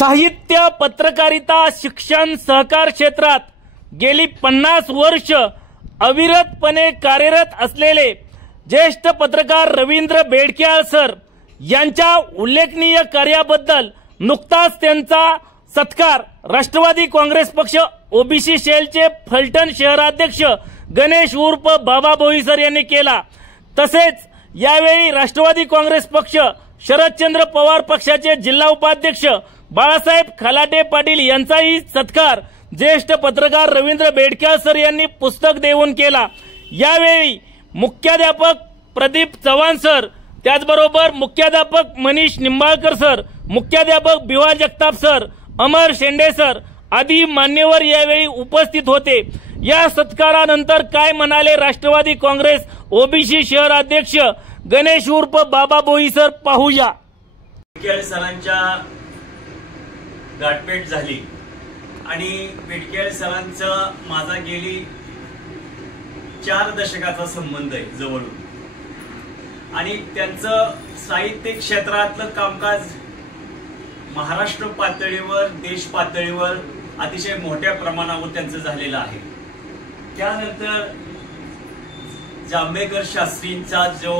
साहित्य, पत्रकारिता, शिक्षण, सहकार क्षेत्रात गेली 50 वर्ष अविरतपणे कार्यरत असलेले ज्येष्ठ पत्रकार रवींद्र बेडक्याळ सर यांच्या उल्लेखनीय कार्याबद्दल नुकताच त्यांचा सत्कार राष्ट्रवादी काँग्रेस पक्ष ओबीसी सेलचे फलटण शहराध्यक्ष गणेश उर्फ बाबा बोईसर यांनी केला। तसेच यावेळी राष्ट्रवादी काँग्रेस पक्ष शरदचंद्र पवार पक्षाचे जिल्हा उपाध्यक्ष बाळासाहेब खलाटे पाटील यांचाही सत्कार ज्येष्ठ पत्रकार रवींद्र बेडक्याळ सर यांनी पुस्तक देऊन केला। यावेळी मुख्याध्यापक प्रदीप चव्हाण सर, त्याचबरोबर मुख्याध्यापक मनीष निंबाळकर सर, मुख्याध्यापक बिवा जगताप सर, अमर शेंडे सर आदी मान्यवर यावेळी उपस्थित होते। या सत्कारानंतर काय म्हणाले राष्ट्रवादी काँग्रेस ओबीसी शहर अध्यक्ष गणेश उर्फ बाबा बोईसर पाहूया। बेडक्याळ सरांच्या गाठभेट झाली आणि बेडक्याळ सरांचा माझा गेली 4 दशकाचा संबंध आहे जवळून आणि त्यांचं साहित्य क्षेत्रातलं कामकाज महाराष्ट्र पातळीवर, देश पातळीवर अतिशय मोठ्या प्रमाणावर त्यांचं झालेलं आहे। त्यानंतर जांभेकर शास्त्रींचा जो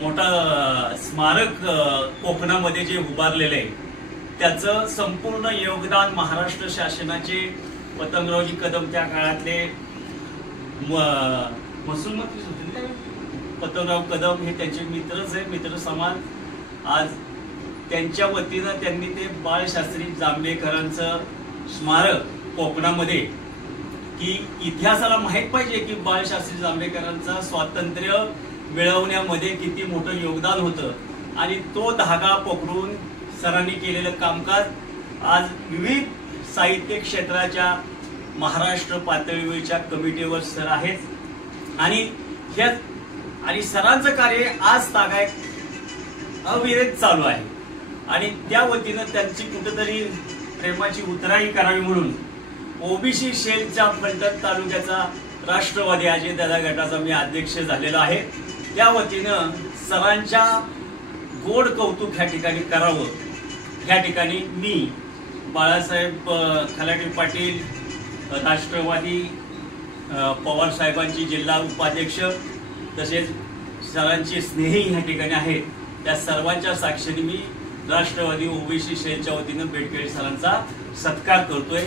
मोठा स्मारक कोकणामध्ये जे उभारलेलं आहे त्याचं संपूर्ण योगदान महाराष्ट्र शासनाचे पतंगरावजी कदम त्या काळातले महसूल मंत्री होते, पतंगराव कदम हे त्यांचे मित्रच आहे, मित्र समान। आज त्यांच्या वतीनं त्यांनी ते बाळशास्त्री जांभेकरांचं स्मारक कोकणामध्ये, की इतिहासाला माहित पाहिजे की बाळशास्त्री जांभेकरांचं स्वातंत्र्य मिळवण्यामध्ये किती मोठं योगदान होतं आणि तो धागा पकडून सरांनी केलेलं कामकाज आज विविध साहित्य क्षेत्राच्या महाराष्ट्र पातळीवरच्या कमिटीवर सर आहेत आणि सरांचं कार्य आज तागायत अविरत चालू आहे आणि त्या वतीनं त्यांची कुठेतरी प्रेमाची उतराई करावी म्हणून ओबीसी सेलच्या फलटण तालुक्याचा राष्ट्रवादी अजितदादा गटाचा मी अध्यक्ष झालेला आहे। त्या वतीनं सरांच्या गोड कौतुक ह्या ठिकाणी करावं, ह्या ठिकाणी मी बाळासाहेब खलाटे पाटील, राष्ट्रवादी पवार साहेबांची जिल्हा उपाध्यक्ष तसेच सरांचे स्नेही ह्या ठिकाणी आहेत, त्या सर्वांच्या साक्षीने मी राष्ट्रवादी ओबीसी सेलच्या वतीनं बेडक्याळ सरांचा सत्कार करतोय।